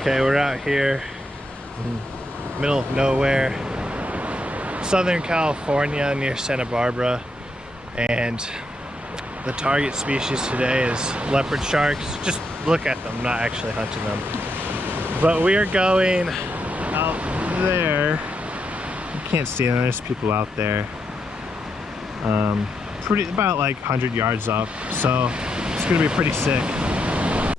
Okay, we're out here in the middle of nowhere, Southern California near Santa Barbara, and the target species today is leopard sharks. Just look at them, not actually hunting them. But we are going out there. You can't see them, there's people out there. About like 100 yards up, so it's gonna be pretty sick.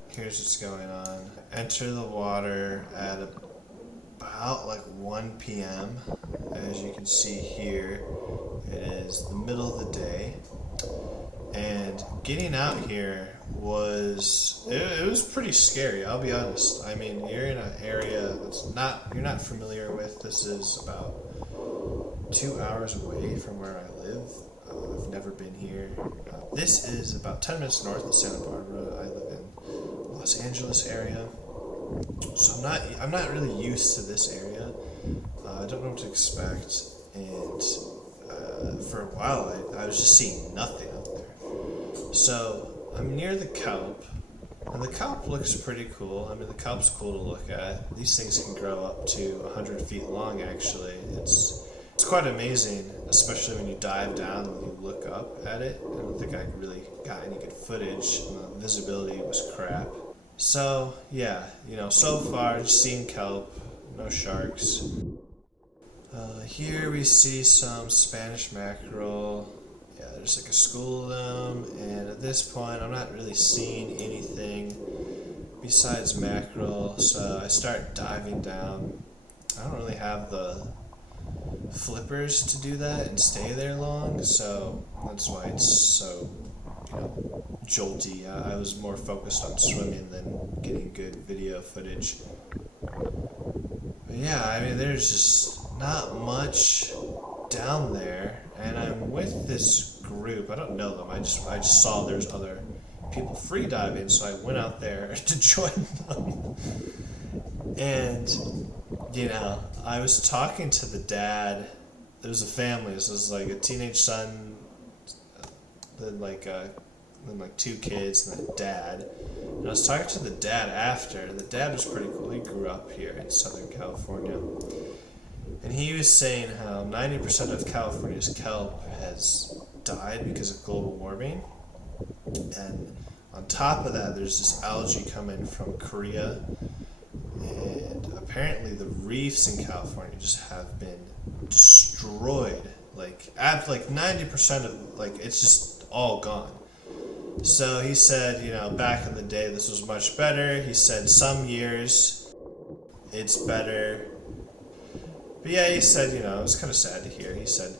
Here's what's going on. Enter the water at about like 1 p.m. As you can see here, it is the middle of the day, and getting out here was it was pretty scary. I'll be honest. I mean, you're in an area you're not familiar with. This is about 2 hours away from where I live. I've never been here. This is about 10 minutes north of Santa Barbara. I live in Los Angeles area, so I'm not really used to this area. I don't know what to expect, and for a while I was just seeing nothing out there. So I'm near the kelp, and the kelp looks pretty cool. I mean, the kelp's cool to look at. These things can grow up to 100 feet long. Actually, it's quite amazing, especially when you dive down and you look up at it. I don't think I really got any good footage. The visibility was crap. So yeah, so far just seeing kelp, no sharks. Here we see some Spanish mackerel. Yeah, there's like a school of them, and at this point I'm not really seeing anything besides mackerel, so I start diving down. I don't really have the flippers to do that and stay there long, so that's why it's so jolty. I was more focused on swimming than getting good video footage. But yeah, I mean, there's just not much down there, and I'm with this group. I don't know them. I just saw there's other people free diving, so I went out there to join them. And I was talking to the dad. There was a family. This was like a teenage son, then like two kids, and a dad. And I was talking to the dad after. The dad was pretty cool. He grew up here in Southern California, and he was saying how 90% of California's kelp has died because of global warming, and on top of that, there's this algae coming from Korea. And apparently the reefs in California just have been destroyed. Like 90% of, it's just all gone. So he said, back in the day this was much better. He said some years it's better. But yeah, he said, it was kind of sad to hear. He said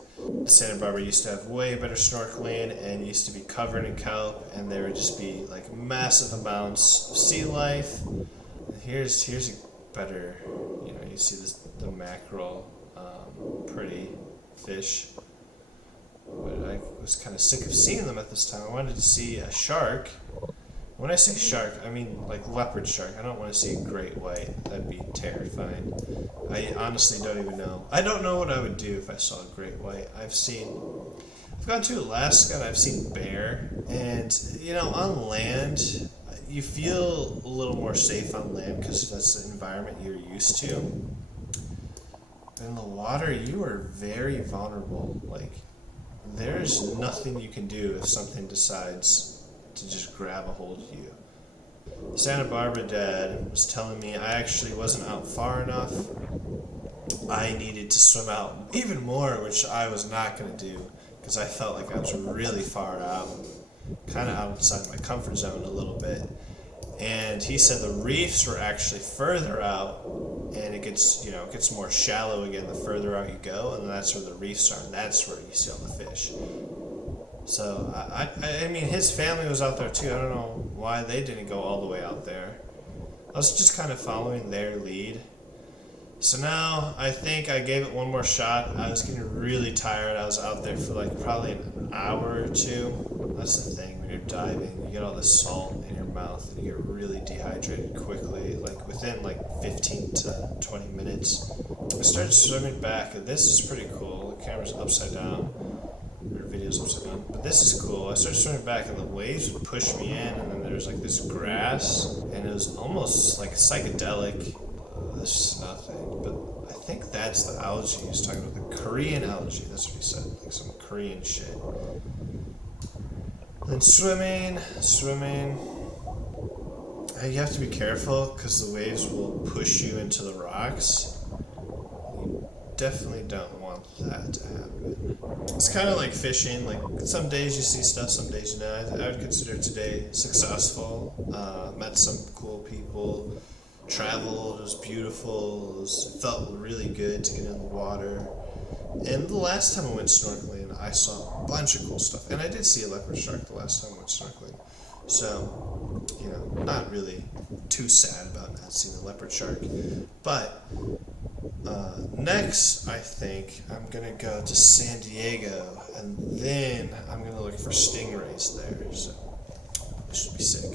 Santa Barbara used to have way better snorkeling and used to be covered in kelp, and there would just be like massive amounts of sea life. Here's a better, you see the mackerel, pretty fish. But I was kind of sick of seeing them at this time. I wanted to see a shark. When I say shark, I mean like leopard shark. I don't want to see a great white. That'd be terrifying. I honestly don't even know. I don't know what I would do if I saw a great white. I've gone to Alaska and I've seen bear. And, on land, you feel a little more safe on land because that's the environment you're used to. In the water, you are very vulnerable. Like, there's nothing you can do if something decides to just grab a hold of you. The Santa Barbara dad was telling me I actually wasn't out far enough. I needed to swim out even more, which I was not going to do because I felt like I was really far out, kind of outside my comfort zone a little bit. And he said the reefs were actually further out, and it gets more shallow again the further out you go, and that's where the reefs are, and that's where you see all the fish. So I mean, his family was out there too. I don't know why they didn't go all the way out there. I was just kind of following their lead. So now I think I gave it one more shot. I was getting really tired. I was out there for probably an hour or two. That's the thing, when you're diving, you get all this salt in your mouth and you get really dehydrated quickly, within 15 to 20 minutes. I started swimming back, and this is pretty cool. The camera's upside down. Or video what I mean. But this is cool. I started swimming back and the waves would push me in, and then there was like this grass, and it was almost like psychedelic. That's just nothing. But I think that's the algae he was talking about, the Korean algae. That's what he said, like some Korean shit. Then swimming. You have to be careful because the waves will push you into the rocks. You definitely don't want that to happen. It's kind of like fishing. Like some days you see stuff, some days you know. I would consider today successful. Met some cool people. Traveled. It was beautiful. It felt really good to get in the water. And the last time I went snorkeling, I saw a bunch of cool stuff. And I did see a leopard shark the last time I went snorkeling. So, not really too sad about not seeing the leopard shark. But next, I think I'm going to go to San Diego. And then I'm going to look for stingrays there. So, this should be sick.